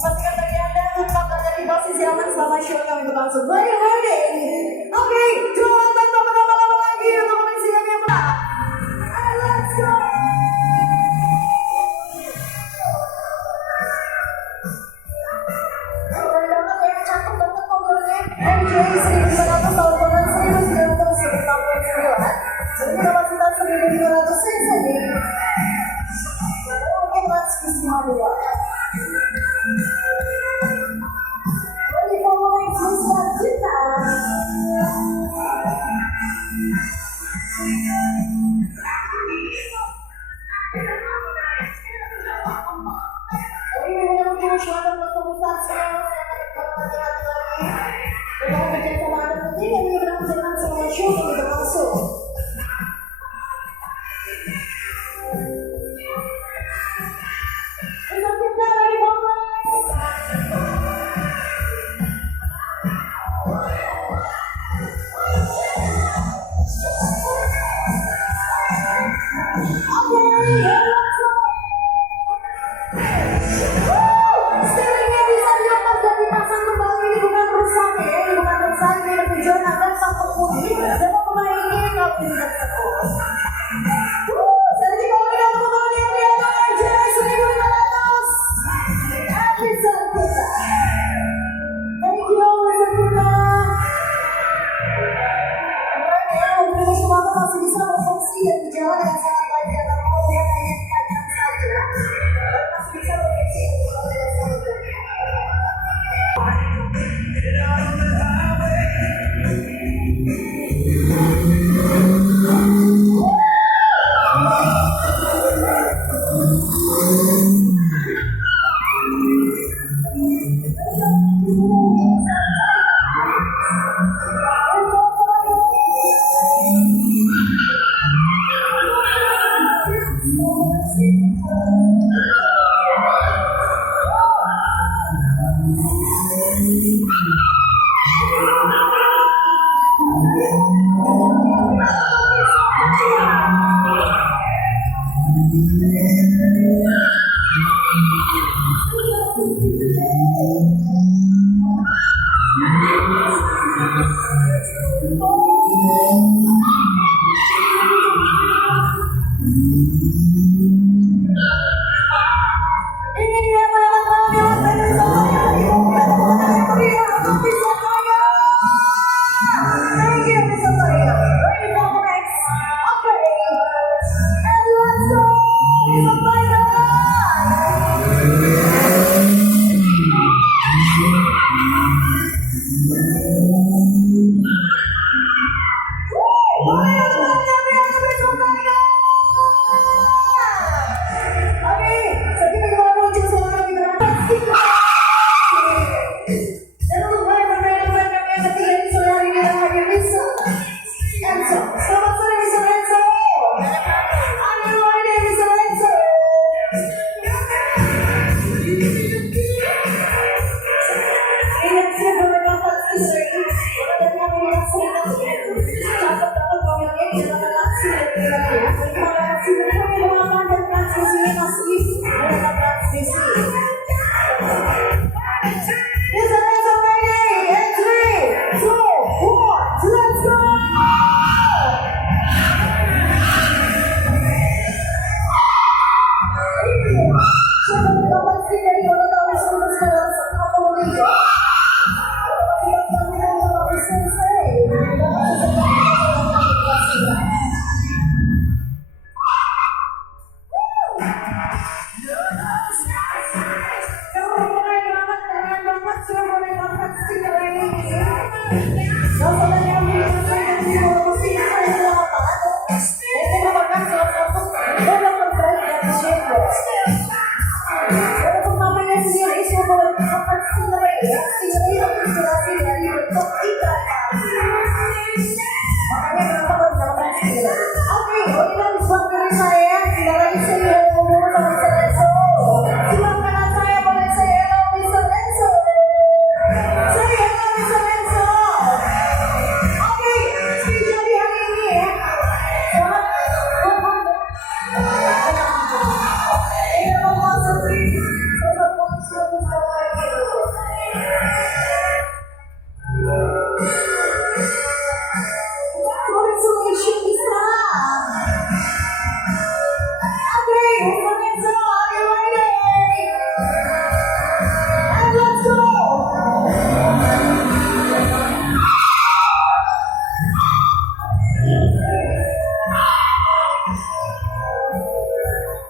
Pastikan bagi Anda tetap berada di posisi aman selama show kami berlangsung. Ready? Oke, jangan tanpa berlama-lama lagi untuk menyaksikan yang benar. And let's go! Keren banget ya, cakep banget mobilnya. MJ 1500 tahun 1989 jadi kapasitas 1500 cc. Oke, let's go.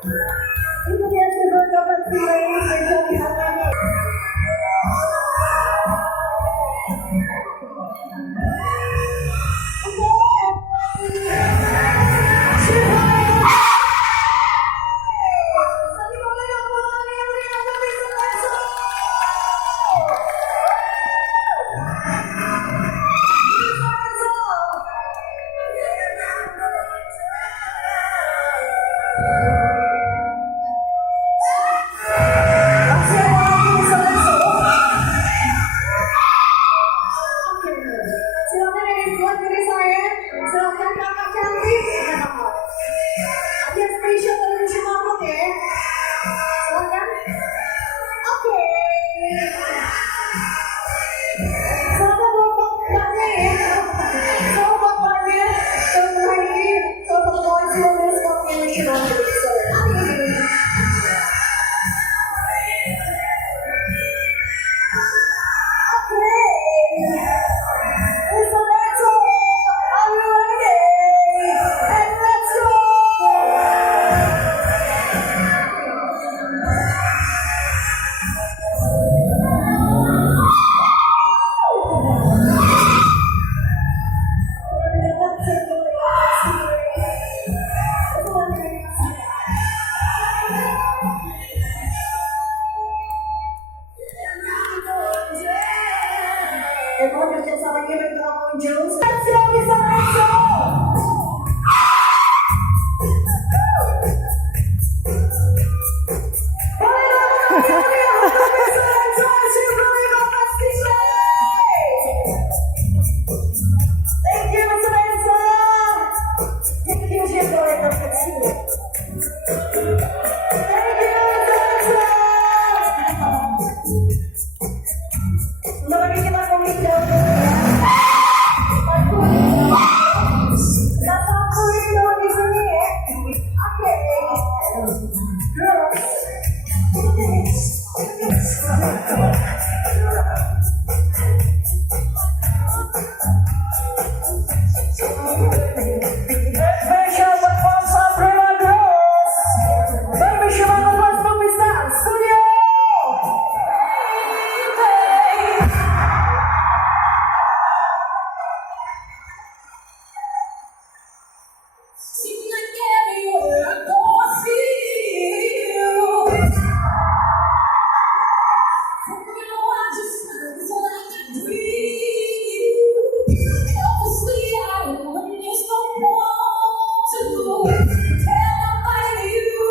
Itu dia sudah dapat diraih menjadi anak. Silakan yang buat diri saya, silakan kakak cantik. Ada spesial dari Malang ya. Silakan. Oke. Silakan buat bapaknya ya. Silakan bapaknya. Terima kasih. Silakan buat semuanya semuanya nasional. Everyone can just have a give it to our Jews. Let's go, let's go. Thank you, Mr. Benson. Thank you, Mr. Benson. Lagi kita komik jauh ya. Datang kulit dulu di sini ya. Oke. Spesial buat Fasa Prima Girls. Permisi banget buat pembisan studio. Seems like everywhere I go, I see you. You know, I just so I can breathe. Obviously, I just don't want to tell nobody you.